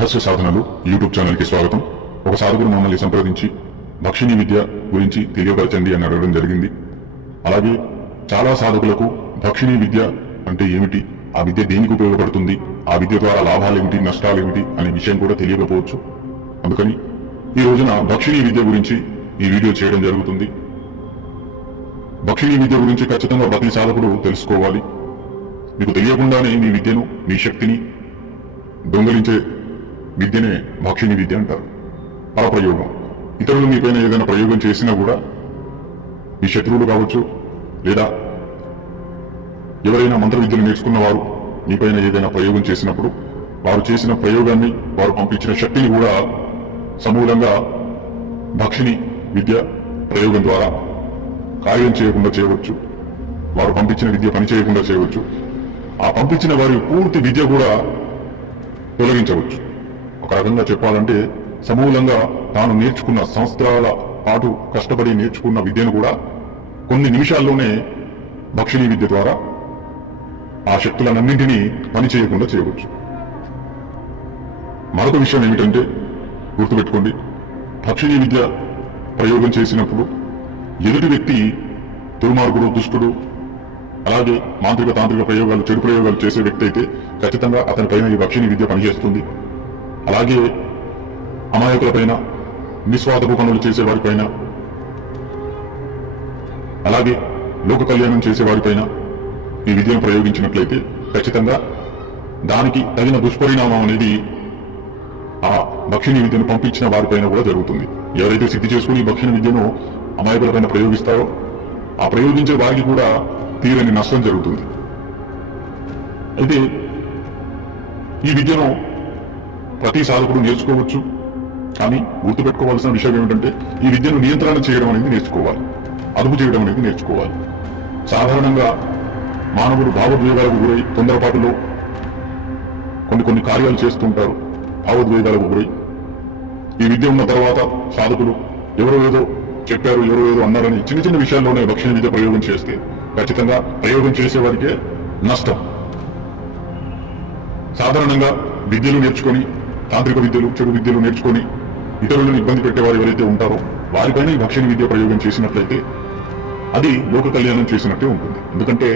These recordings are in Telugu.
రహస్య సాధనలు యూట్యూబ్ ఛానల్కి స్వాగతం. ఒక సాధకుడు మమ్మల్ని సంప్రదించి భక్షిణీ విద్య గురించి తెలియపరచండి అని అడగడం జరిగింది. అలాగే చాలా సాధకులకు భక్షిణీ విద్య అంటే ఏమిటి, ఆ విద్య దేనికి ఉపయోగపడుతుంది, ఆ విద్య ద్వారా లాభాలేమిటి నష్టాలేమిటి అనే విషయం కూడా తెలియకపోవచ్చు. అందుకని ఈ రోజున భక్షిణీ విద్య గురించి ఈ వీడియో చేయడం జరుగుతుంది. భక్షిణీ విద్య గురించి ఖచ్చితంగా ప్రతి సాధకుడు తెలుసుకోవాలి. మీకు తెలియకుండానే మీ విద్యను, మీ శక్తిని దొంగలించే విద్యనే భక్షిణీ విద్య అంటారు. పరప్రయోగం. ఇతరులు మీపైన ఏదైనా ప్రయోగం చేసినా కూడా మీ శత్రువులు కావచ్చు, లేదా ఎవరైనా మంత్ర విద్యను నేర్చుకున్న వారు మీపైన ఏదైనా ప్రయోగం చేసినప్పుడు వారు చేసిన ప్రయోగాన్ని, వారు పంపించిన శక్తిని కూడా సమూలంగా భక్షిణీ విద్య ప్రయోగం ద్వారా కార్యం చేయకుండా చేయవచ్చు. వారు పంపించిన విద్య పని చేయకుండా చేయవచ్చు. ఆ పంపించిన వారి పూర్తి విద్య కూడా తొలగించవచ్చు. ఒక రకంగా చెప్పాలంటే సమూలంగా తాను నేర్చుకున్న సంవత్సరాల పాటు కష్టపడి నేర్చుకున్న విద్యను కూడా కొన్ని నిమిషాల్లోనే భక్షిణీ విద్య ద్వారా ఆ శక్తులన్నింటినీ పని చేయకుండా చేయవచ్చు. మరొక విషయం ఏమిటంటే, గుర్తుపెట్టుకోండి, భక్షిణీ విద్య ప్రయోగం చేసినప్పుడు ఎదుటి వ్యక్తి దుర్మార్గుడు, దుష్టుడు, అలాగే మాంత్రిక తాంత్రిక ప్రయోగాలు, చెడు ప్రయోగాలు చేసే వ్యక్తి అయితే ఖచ్చితంగా అతని పైన ఈ భక్షిణీ విద్య పనిచేస్తుంది. అలాగే అమాయకులపైన, నిస్వార్థపు పనులు చేసేవారిపైన, అలాగే లోక కళ్యాణం చేసేవారిపైన ఈ విద్యను ప్రయోగించినట్లయితే ఖచ్చితంగా దానికి తగిన దుష్పరిణామం అనేది ఆ భక్షిణీ విద్యను పంపించిన వారిపైన కూడా జరుగుతుంది. ఎవరైతే సిద్ధి చేసుకుని భక్షిణీ విద్యను అమాయకులపైన ప్రయోగిస్తారో ఆ ప్రయోగించే వారికి కూడా తీరని నష్టం జరుగుతుంది. అయితే ఈ విద్యను ప్రతి సాధకుడు నేర్చుకోవచ్చు. కానీ గుర్తుపెట్టుకోవాల్సిన విషయం ఏమిటంటే, ఈ విద్యను నియంత్రణ చేయడం అనేది నేర్చుకోవాలి, అదుపు చేయడం అనేది నేర్చుకోవాలి. సాధారణంగా మానవుడు భావోద్వేగాలకు గురై తొందరపాటులో కొన్ని కార్యాలు చేస్తుంటారు. భావోద్వేగాలకు గురై ఈ విద్య ఉన్న తర్వాత సాధకులు ఎవరో ఏదో చెప్పారు, ఎవరో ఏదో అన్నారని చిన్న చిన్న విషయాల్లోనే భక్షిణీ విద్య ప్రయోగం చేస్తే ఖచ్చితంగా ప్రయోగం చేసేవారికే నష్టం. సాధారణంగా విద్యలు నేర్చుకొని, తాంత్రిక విద్యలు, చెడు విద్యలు నేర్చుకొని ఇతరులను ఇబ్బంది పెట్టేవారు ఎవరైతే ఉంటారో వారిపైన ఈ భక్షిణీ విద్య ప్రయోగం చేసినట్లయితే అది లోక కళ్యాణం చేసినట్టే ఉంటుంది. ఎందుకంటే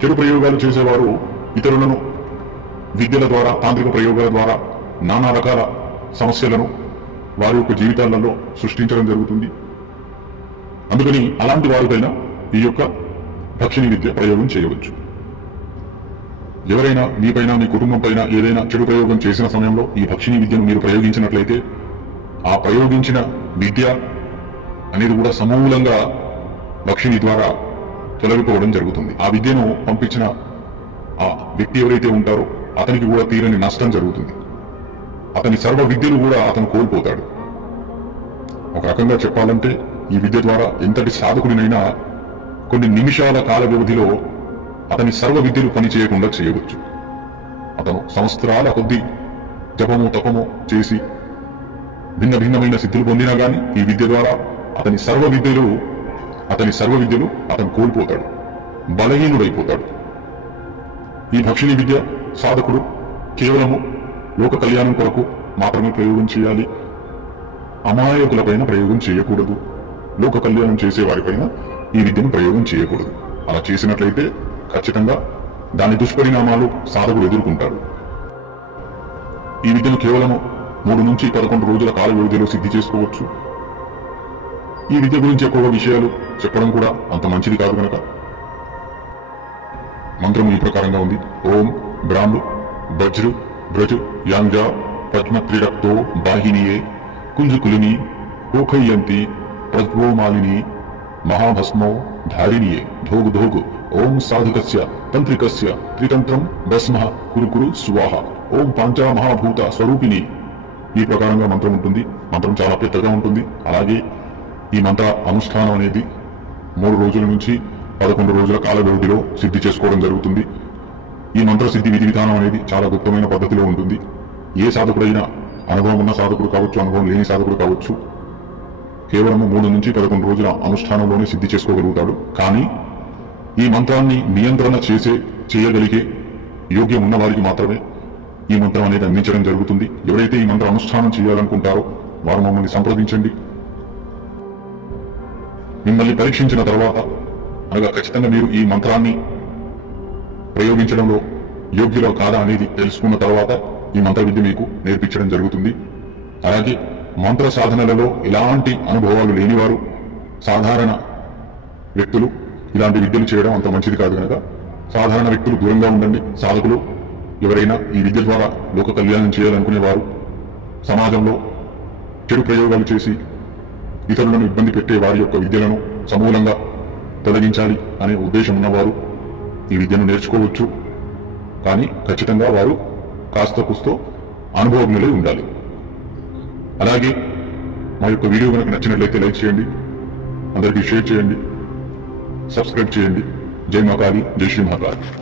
చెడు ప్రయోగాలు చేసేవారు ఇతరులను విద్యల ద్వారా, తాంత్రిక ప్రయోగాల ద్వారా నానా రకాల సమస్యలను వారి యొక్క జీవితాలలో సృష్టించడం జరుగుతుంది. అందుకని అలాంటి వారిపైన ఈ యొక్క భక్షిణీ విద్య ప్రయోగం చేయవచ్చు. ఎవరైనా మీపైన, మీ కుటుంబం పైన ఏదైనా చెడు ప్రయోగం చేసిన సమయంలో ఈ భక్షిణీ విద్యను మీరు ప్రయోగించినట్లయితే ఆ ప్రయోగించిన విద్య అనేది కూడా సమూలంగా భక్షిణీ ద్వారా తొలగిపోవడం జరుగుతుంది. ఆ విద్యను పంపించిన ఆ వ్యక్తి ఎవరైతే ఉంటారో అతనికి కూడా తీరని నష్టం జరుగుతుంది. అతని సర్వ విద్యలు కూడా అతను కోల్పోతాడు. ఒక రకంగా చెప్పాలంటే ఈ విద్య ద్వారా ఎంతటి సాధకుడినైనా కొన్ని నిమిషాల కాల వ్యవధిలో అతని సర్వ విద్యలు పనిచేయకుండా చేయవచ్చు. అతను సంవత్సరాల కొద్దీ జపము తపము చేసి భిన్నమైన సిద్ధులు పొందినా గాని ఈ విద్య ద్వారా అతని సర్వ విద్యలు అతను కోల్పోతాడు, బలహీనుడైపోతాడు. ఈ భక్షిణీ విద్య సాధకుడు కేవలము లోక కళ్యాణం కొరకు మాత్రమే ప్రయోగం చేయాలి. అమాయకులపైన ప్రయోగం చేయకూడదు. లోక కళ్యాణం చేసే వారిపైన ఈ విద్యను ప్రయోగం చేయకూడదు. అలా చేసినట్లయితే ఖచ్చితంగా దాని దుష్పరిణామాలు సాధకుడు ఎదుర్కొంటాడు. ఈ విద్యను కేవలము 3 నుంచి 11 రోజుల కాల వ్యవధిలో సిద్ధి చేసుకోవచ్చు. ఈ విద్య గురించి ఎక్కువ విషయాలు చెప్పడం కూడా అంత మంచిది కాదు కనుక మంత్రం ఈ ప్రకారంగా ఉంది. ఓం బ్రాహ్మ వజ్రు బ్రజు యాంజా పద్మ త్రిరక్తో బాహినియే కుంజుకులిని కోఖయ్యంతి ప్రజ్వోమాలిని మహాభస్మో ధారిణియే ధోగు ధోగు ఓం సాధుకస్య తంత్రికస్య త్రితంత్రం భస్మ కురు స్వాహ ఓం పంచ మహాభూత స్వరూపిణి. ఈ ప్రకారంగా మంత్రం ఉంటుంది. మంత్రం చాలా పెద్దగా ఉంటుంది. అలాగే ఈ మంత్ర అనుష్ఠానం అనేది 3 రోజుల నుంచి 11 రోజుల కాల వ్యవధిలో సిద్ధి చేసుకోవడం జరుగుతుంది. ఈ మంత్ర సిద్ధి విధి విధానం అనేది చాలా గుప్తమైన పద్ధతిలో ఉంటుంది. ఏ సాధకుడైనా, అనుభవం ఉన్న సాధకుడు కావచ్చు, అనుభవం లేని సాధకుడు కావచ్చు, కేవలం 3 నుంచి 11 రోజుల అనుష్ఠానంలోనే సిద్ధి చేసుకోగలుగుతాడు. కానీ ఈ మంత్రాన్ని నియంత్రణ చేయగలిగే యోగ్యం ఉన్న వారికి మాత్రమే ఈ మంత్రం అనేది అందించడం జరుగుతుంది. ఎవరైతే ఈ మంత్ర అనుష్ఠానం చేయాలనుకుంటారో వారు మమ్మల్ని సంప్రదించండి. మిమ్మల్ని పరీక్షించిన తర్వాత అనగా ఖచ్చితంగా మీరు ఈ మంత్రాన్ని ప్రయోగించడంలో యోగ్యులో కాదా అనేది తెలుసుకున్న తర్వాత ఈ మంత్ర విద్య మీకు నేర్పించడం జరుగుతుంది. అలాగే మంత్ర సాధనలలో ఎలాంటి అనుభవాలు లేనివారు, సాధారణ వ్యక్తులు ఇలాంటి విద్యలు చేయడం అంత మంచిది కాదు కనుక సాధారణ వ్యక్తులు దూరంగా ఉండండి. సాధకులు ఎవరైనా ఈ విద్య ద్వారా లోక కళ్యాణం చేయాలనుకునేవారు, సమాజంలో చెడు ప్రయోగాలు చేసి ఇతరులను ఇబ్బంది పెట్టే వారి యొక్క విద్యలను సమూలంగా తొలగించాలి అనే ఉద్దేశం ఉన్నవారు ఈ విద్యను నేర్చుకోవచ్చు. కానీ ఖచ్చితంగా వారు కాస్త కూస్తో అనుభవజ్ఞులై ఉండాలి. అలాగే మా యొక్క వీడియో కనుక నచ్చినట్లయితే లైక్ చేయండి, అందరికీ షేర్ చేయండి, సబ్స్క్రైబ్ చేయండి. జై మా కాళీ, జై శ్రీ మహాకాళి.